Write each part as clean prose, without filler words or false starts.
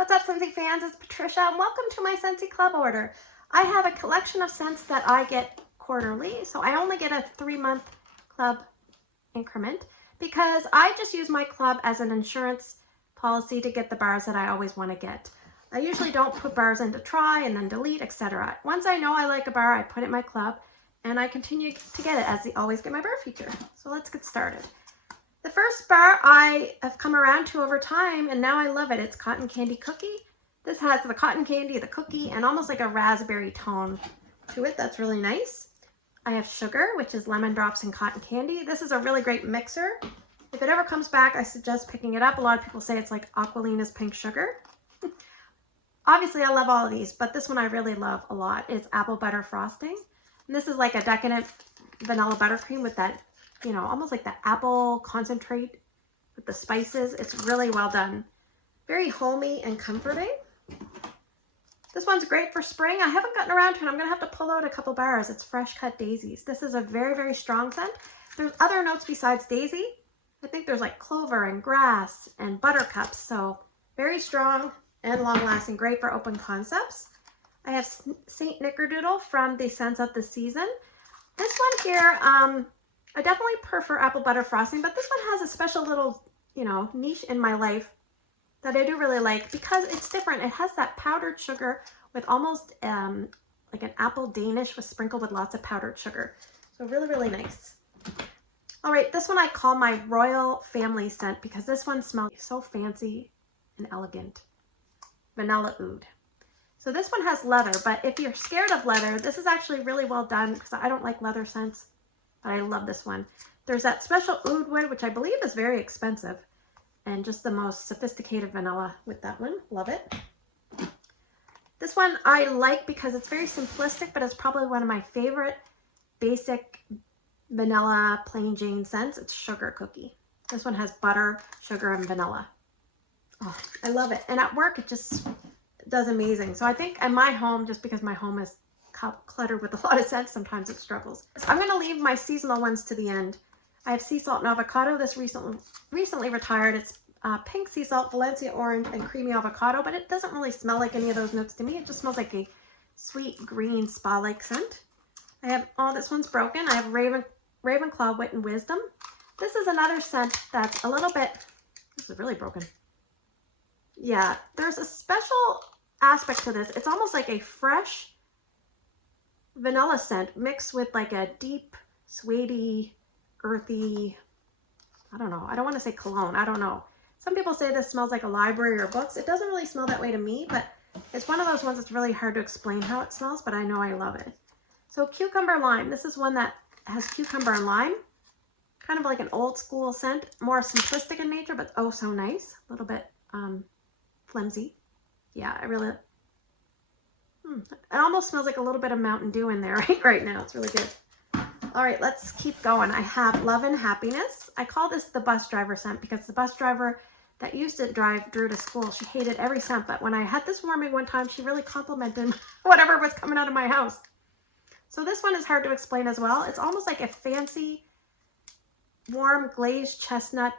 What's up, Scentsy fans? It's Patricia, and welcome to my Scentsy Club order. I have a collection of scents that I get quarterly, so I only get a 3-month club increment because I just use my club as an insurance policy to get the bars that I always want to get. I usually don't put bars in to try and then delete, etc. Once I know I like a bar, I put it in my club, and I continue to get it as the Always Get My Bar feature. So let's get started. The first bar I have come around to over time, and now I love it. It's Cotton Candy Cookie. This has the cotton candy, the cookie, and almost like a raspberry tone to it. That's really nice. I have Sugar, which is lemon drops and cotton candy. This is a really great mixer. If it ever comes back, I suggest picking it up. A lot of people say it's like Aqualina's Pink Sugar. Obviously, I love all of these, but this one I really love a lot. It's Apple Butter Frosting. And this is like a decadent vanilla buttercream with that, you know, almost like the apple concentrate with the spices. It's really well done. Very homey and comforting. This one's great for spring. I haven't gotten around to it. I'm going to have to pull out a couple bars. It's Fresh Cut Daisies. This is a very, very strong scent. There's other notes besides daisy. I think there's like clover and grass and buttercups. So very strong and long-lasting. Great for open concepts. I have Saint Nickerdoodle from the Scents of the Season. This one here, I definitely prefer apple butter frosting, but this one has a special little, you know, niche in my life that I do really like because it's different. It has that powdered sugar with almost like an apple Danish with sprinkled with lots of powdered sugar. So really, really nice. All right, this one I call my Royal Family scent because this one smells so fancy and elegant. Vanilla Oud. So this one has leather, but if you're scared of leather, this is actually really well done because I don't like leather scents. But I love this one. There's that special oud wood, which I believe is very expensive. And just the most sophisticated vanilla with that one. Love it. This one I like because it's very simplistic, but it's probably one of my favorite basic vanilla plain Jane scents. It's Sugar Cookie. This one has butter, sugar, and vanilla. Oh, I love it. And at work, it just does amazing. So I think in my home, just because my home is cluttered with a lot of scents, sometimes it struggles. So I'm going to leave my seasonal ones to the end. I have Sea Salt and Avocado. This recently retired. It's pink sea salt, Valencia orange, and creamy avocado, but it doesn't really smell like any of those notes to me. It just smells like a sweet green spa-like scent. I have, oh, this one's broken. I have RAVENCLAW Wit and Wisdom. This is another scent that's a little bit, this is really broken. Yeah, there's a special aspect to this. It's almost like a fresh vanilla scent mixed with like a deep, suede-y, earthy, I don't know. I don't want to say cologne. I don't know. Some people say this smells like a library or books. It doesn't really smell that way to me, but it's one of those ones that's really hard to explain how it smells, but I know I love it. So Cucumber Lime. This is one that has cucumber and lime. Kind of like an old school scent. More simplistic in nature, but oh so nice. A little bit flimsy. Yeah, I really... It almost smells like a little bit of Mountain Dew in there right now. It's really good. All right, let's keep going. I have Love and Happiness. I call this the bus driver scent because the bus driver that used to drive Drew to school, she hated every scent, but when I had this warming one time, she really complimented whatever was coming out of my house. So this one is hard to explain as well. It's almost like a fancy, warm glazed chestnut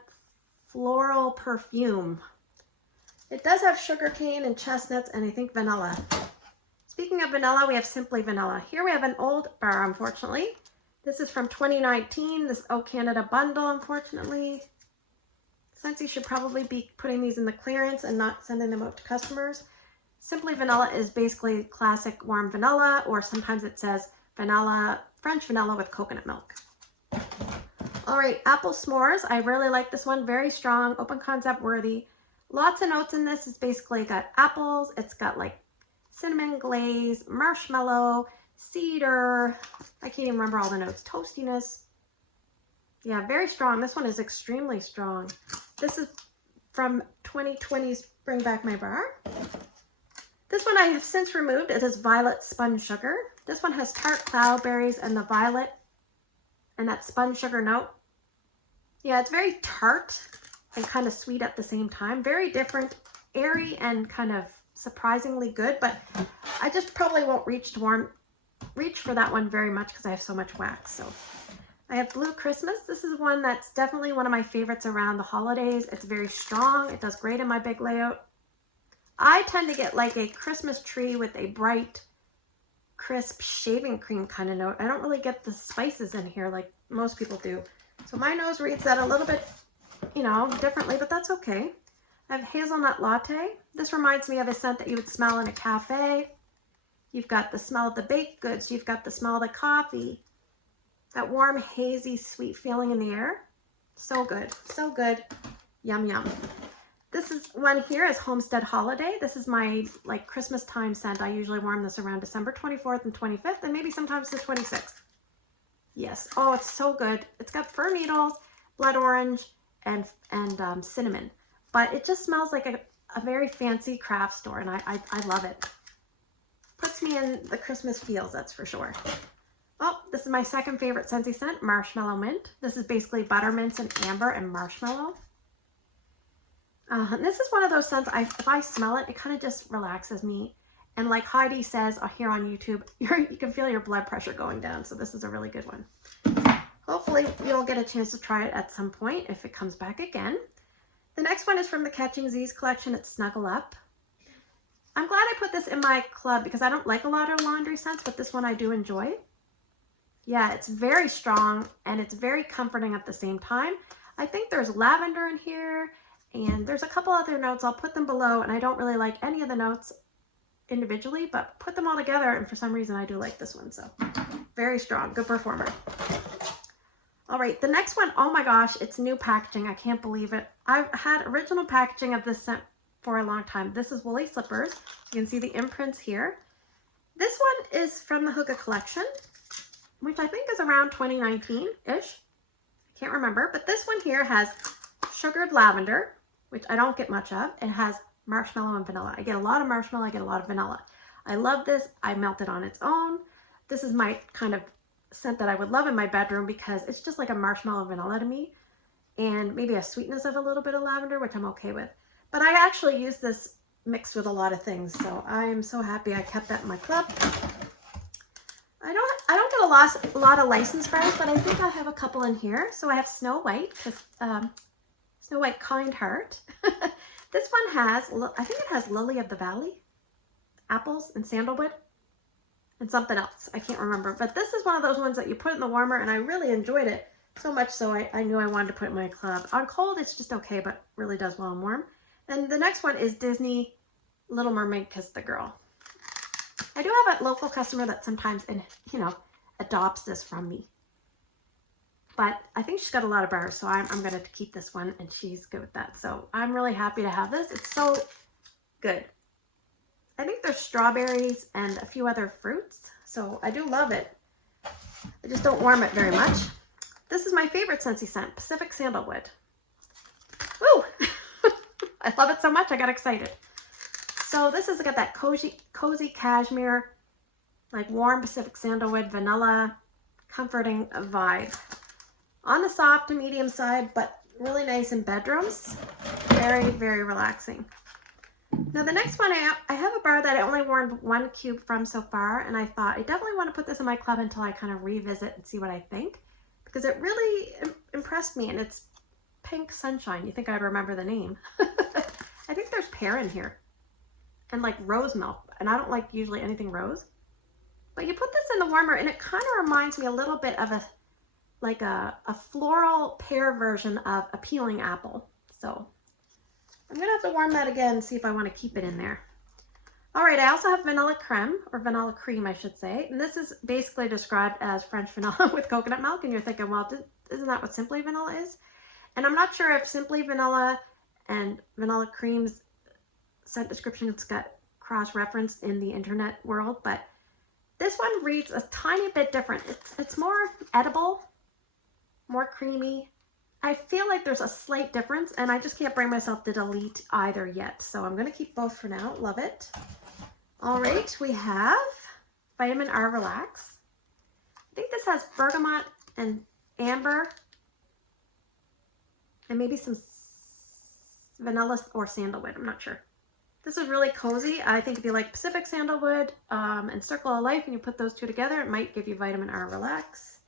floral perfume. It does have sugarcane and chestnuts and I think vanilla. Speaking of vanilla, we have Simply Vanilla. Here we have an old bar, unfortunately. This is from 2019, this Oh Canada bundle, unfortunately. Scentsy should probably be putting these in the clearance and not sending them out to customers. Simply Vanilla is basically classic warm vanilla, or sometimes it says vanilla, French vanilla with coconut milk. All right, Apple S'mores. I really like this one. Very strong, open concept worthy. Lots of notes in this. It's basically got apples. It's got like cinnamon glaze, marshmallow, cedar. I can't even remember all the notes. Toastiness. Yeah, very strong. This one is extremely strong. This is from 2020's Bring Back My Bar. This one I have since removed. It is Violet Spun Sugar. This one has tart cloudberries and the violet and that spun sugar note. Yeah, it's very tart and kind of sweet at the same time. Very different, airy, and kind of surprisingly good, but I just probably won't reach for that one very much because I have so much wax. So I have Blue Christmas. This is one that's definitely one of my favorites around the holidays. It's very strong. It does great in my big layout. I tend to get like a Christmas tree with a bright, crisp shaving cream kind of note. I don't really get the spices in here like most people do. So my nose reads that a little bit, you know, differently, but that's okay. I have hazelnut latte. This reminds me of a scent that you would smell in a cafe. You've got the smell of the baked goods. You've got the smell of the coffee. That warm, hazy, sweet feeling in the air. So good. So good. Yum, yum. This is one here is Homestead Holiday. This is my like Christmas time scent. I usually warm this around December 24th and 25th and maybe sometimes the 26th. Yes. Oh, it's so good. It's got fir needles, blood orange, and cinnamon. But it just smells like a very fancy craft store, and I love it. Puts me in the Christmas feels, that's for sure. Oh, this is my second favorite Scentsy scent, Marshmallow Mint. This is basically buttermints and amber and marshmallow. And this is one of those scents, if I smell it, it kind of just relaxes me. And like Heidi says here on YouTube, you can feel your blood pressure going down. So this is a really good one. Hopefully you'll get a chance to try it at some point if it comes back again. The next one is from the Catching Z's collection. It's Snuggle Up. I'm glad I put this in my club because I don't like a lot of laundry scents, but this one I do enjoy. Yeah, it's very strong and it's very comforting at the same time. I think there's lavender in here and there's a couple other notes. I'll put them below, and I don't really like any of the notes individually, but put them all together and for some reason I do like this one. So very strong, good performer. All right, the next one, oh my gosh, it's new packaging. I can't believe it. I've had original packaging of this scent for a long time. This is Woolly Slippers. You can see the imprints here. This one is from the Hookah collection, which I think is around 2019-ish. I can't remember, but this one here has sugared lavender, which I don't get much of. It has marshmallow and vanilla. I get a lot of marshmallow, I get a lot of vanilla. I love this. I melt it on its own. This is my kind of scent that I would love in my bedroom because it's just like a marshmallow vanilla to me, and maybe a sweetness of a little bit of lavender, which I'm okay with. But I actually use this mixed with a lot of things, so I am so happy I kept that in my club. I don't get a lot of license sprays, but I think I have a couple in here. So I have Snow White, because Snow White Kind Heart. This one has, I think it has Lily of the Valley, apples, and sandalwood, and something else. I can't remember. But this is one of those ones that you put in the warmer, and I really enjoyed it so much so I knew I wanted to put it in my club. On cold, it's just okay, but really does well on warm. And the next one is Disney Little Mermaid Kiss the Girl. I do have a local customer that sometimes, adopts this from me. But I think she's got a lot of bars, so I'm going to keep this one, and she's good with that. So I'm really happy to have this. It's so good. I think there's strawberries and a few other fruits, so I do love it. I just don't warm it very much. This is my favorite Scentsy scent, Pacific Sandalwood. Woo! I love it so much, I got excited. So this has got that cozy cashmere, like warm Pacific Sandalwood, vanilla, comforting vibe. On the soft to medium side, but really nice in bedrooms. Very, very relaxing. Now the next one, I have a bar that I only worn one cube from so far, and I thought I definitely want to put this in my club until I kind of revisit and see what I think, because it really impressed me, and it's Pink Sunshine. You think I'd remember the name. I think there's pear in here, and like rose milk, and I don't like usually anything rose. But you put this in the warmer, and it kind of reminds me a little bit of a floral pear version of a peeling apple. So I'm gonna have to warm that again and see if I want to keep it in there. All right, I also have vanilla creme, or vanilla cream, I should say. And this is basically described as French vanilla with coconut milk. And you're thinking, well, isn't that what Simply Vanilla is? And I'm not sure if Simply Vanilla and vanilla cream's scent descriptions got cross-referenced in the internet world, but this one reads a tiny bit different. It's more edible, more creamy. I feel like there's a slight difference, and I just can't bring myself to delete either yet. So I'm going to keep both for now. Love it. All right, we have Vitamin R Relax. I think this has bergamot and amber, and maybe some vanilla or sandalwood. I'm not sure. This is really cozy. I think if you like Pacific Sandalwood and Circle of Life, and you put those two together, it might give you Vitamin R Relax.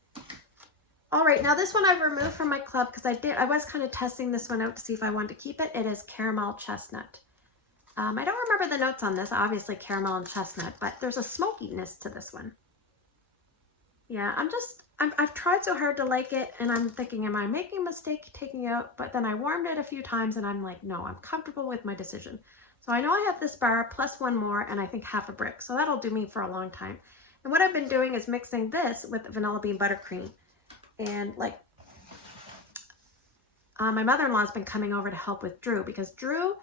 All right, now this one I've removed from my club because I was kind of testing this one out to see if I wanted to keep it. It is Caramel Chestnut. I don't remember the notes on this, obviously caramel and chestnut, but there's a smokiness to this one. Yeah, I've tried so hard to like it, and I'm thinking, am I making a mistake taking it out? But then I warmed it a few times and I'm like, no, I'm comfortable with my decision. So I know I have this bar plus one more, and I think half a brick. So that'll do me for a long time. And what I've been doing is mixing this with vanilla bean buttercream. And like, my mother-in-law's been coming over to help with Drew, because Drew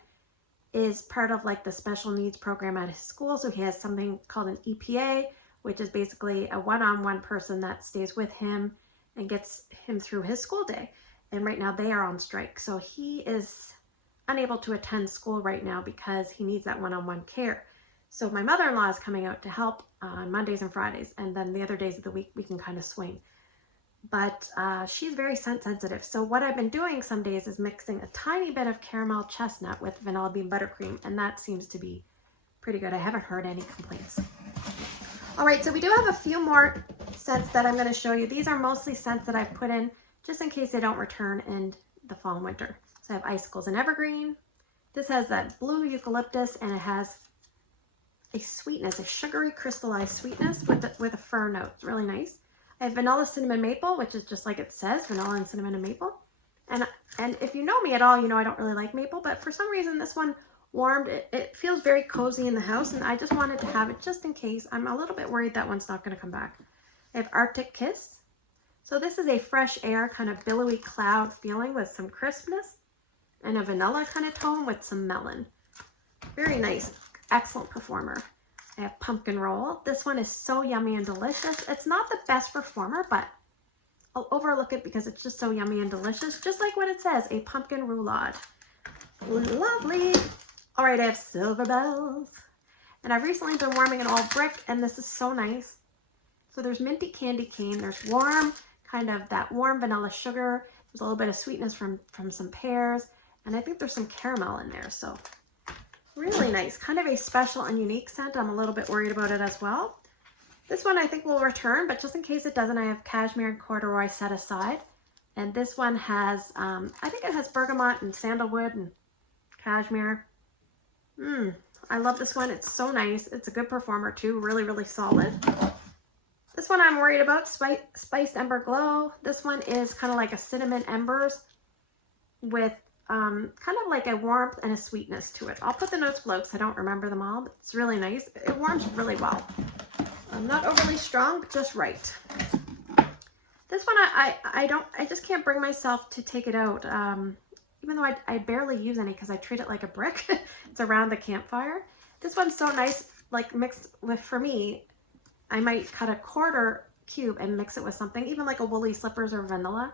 is part of like the special needs program at his school. So he has something called an EPA, which is basically a one-on-one person that stays with him and gets him through his school day. And right now they are on strike. So he is unable to attend school right now because he needs that one-on-one care. So my mother-in-law is coming out to help on Mondays and Fridays. And then the other days of the week, we can kind of swing. But she's very scent sensitive. So what I've been doing some days is mixing a tiny bit of caramel chestnut with vanilla bean buttercream. And that seems to be pretty good. I haven't heard any complaints. All right, so we do have a few more scents that I'm going to show you. These are mostly scents that I've put in just in case they don't return in the fall and winter. So I have icicles and evergreen. This has that blue eucalyptus, and it has a sweetness, a sugary crystallized sweetness with a fir note. It's really nice. I have vanilla cinnamon maple, which is just like it says, vanilla and cinnamon and maple. And if you know me at all, you know I don't really like maple, but for some reason this one warmed. It feels very cozy in the house, and I just wanted to have it just in case. I'm a little bit worried that one's not going to come back. I have Arctic Kiss. So this is a fresh air kind of billowy cloud feeling with some crispness and a vanilla kind of tone with some melon. Very nice. Excellent performer. I have Pumpkin Roll. This one is so yummy and delicious. It's not the best performer, but I'll overlook it because it's just so yummy and delicious. Just like what it says, a pumpkin roulade. Lovely. All right, I have Silver Bells. And I've recently been warming an old brick, and this is so nice. So there's minty candy cane. There's warm, kind of that warm vanilla sugar. There's a little bit of sweetness from some pears. And I think there's some caramel in there. So really nice. Kind of a special and unique scent. I'm a little bit worried about it as well. This one I think will return, but just in case it doesn't, I have Cashmere and Corduroy set aside. And this one has, I think it has Bergamot and Sandalwood and Cashmere. I love this one. It's so nice. It's a good performer too. Really, really solid. This one I'm worried about, Spiced Ember Glow. This one is kind of like a cinnamon embers with kind of like a warmth and a sweetness to it. I'll put the notes below because I don't remember them all, but it's really nice. It warms really well. Not overly strong, but just right. This one I just can't bring myself to take it out. Even though I barely use any because I treat it like a brick. It's around the campfire. This one's so nice, like mixed with, for me, I might cut a quarter cube and mix it with something, even like a woolly slippers or vanilla.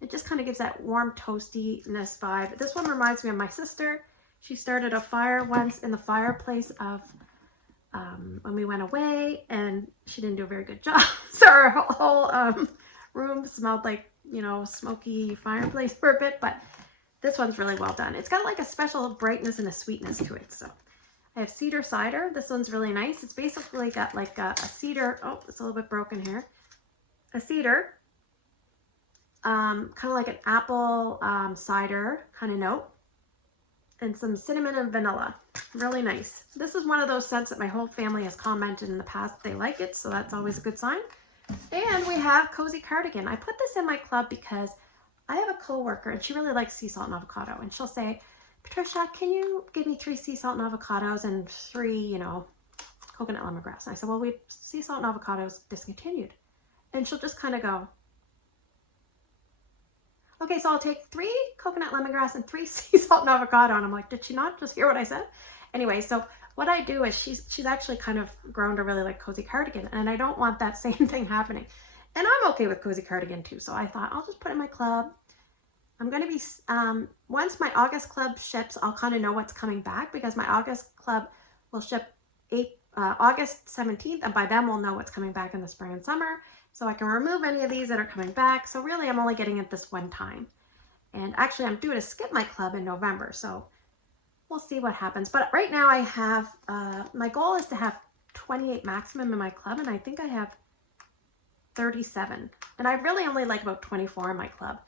It just kind of gives that warm toastiness vibe. This one reminds me of my sister. She started a fire once in the fireplace of when we went away, and she didn't do a very good job. So our whole room smelled like, you know, smoky fireplace for a bit, but this one's really well done. It's got like a special brightness and a sweetness to it. So I have Cedar Cider. This one's really nice. It's basically got like a cedar. Oh, it's a little bit broken here. A cedar, kind of like an apple cider kind of note, and some cinnamon and vanilla. Really nice. This is one of those scents that my whole family has commented in the past they like it, so that's always a good sign. And we have Cozy Cardigan. I put this in my club because I have a coworker and she really likes sea salt and avocado, and she'll say, Patricia, can you give me 3 sea salt and avocados and 3, you know, coconut lemongrass? And I said, well, sea salt and avocados discontinued. And she'll just kind of go, okay, so I'll take 3 coconut lemongrass and 3 sea salt and avocado. And I'm like, did she not just hear what I said? Anyway, so what I do is she's actually kind of grown to really like Cozy Cardigan, and I don't want that same thing happening. And I'm okay with Cozy Cardigan too. So I thought I'll just put it in my club. I'm going to be, once my August club ships, I'll kind of know what's coming back, because my August club will ship August 17th. And by then we'll know what's coming back in the spring and summer. So I can remove any of these that are coming back. So really I'm only getting it this one time. And actually I'm due to skip my club in November. So we'll see what happens. But right now I have, my goal is to have 28 maximum in my club. And I think I have 37. And I really only like about 24 in my club.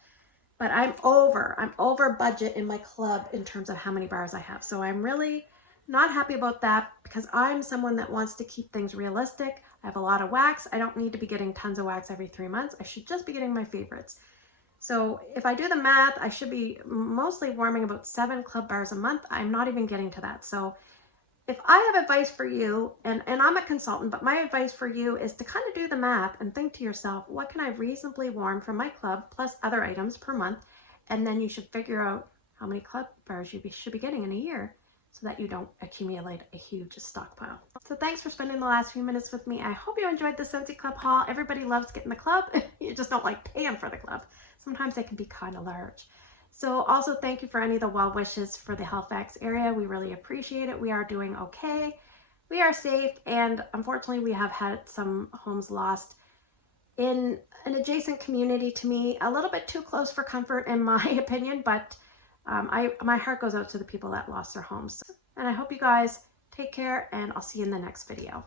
But I'm over budget in my club in terms of how many bars I have. So I'm really Not happy about that because I'm someone that wants to keep things realistic. I have a lot of wax. I don't need to be getting tons of wax every 3 months. I should just be getting my favorites. So if I do the math, I should be mostly warming about 7 club bars a month. I'm not even getting to that. So if I have advice for you, and I'm a consultant, but my advice for you is to kind of do the math and think to yourself, what can I reasonably warm from my club plus other items per month? And then you should figure out how many club bars you should be getting in a year so that you don't accumulate a huge stockpile. So thanks for spending the last few minutes with me. I hope you enjoyed the Scentsy Club haul. Everybody loves getting the club. You just don't like paying for the club. Sometimes they can be kind of large. So also thank you for any of the well wishes for the Halifax area. We really appreciate it. We are doing okay. We are safe, and unfortunately we have had some homes lost in an adjacent community to me. A little bit too close for comfort in my opinion, but my heart goes out to the people that lost their homes. And I hope you guys take care, and I'll see you in the next video.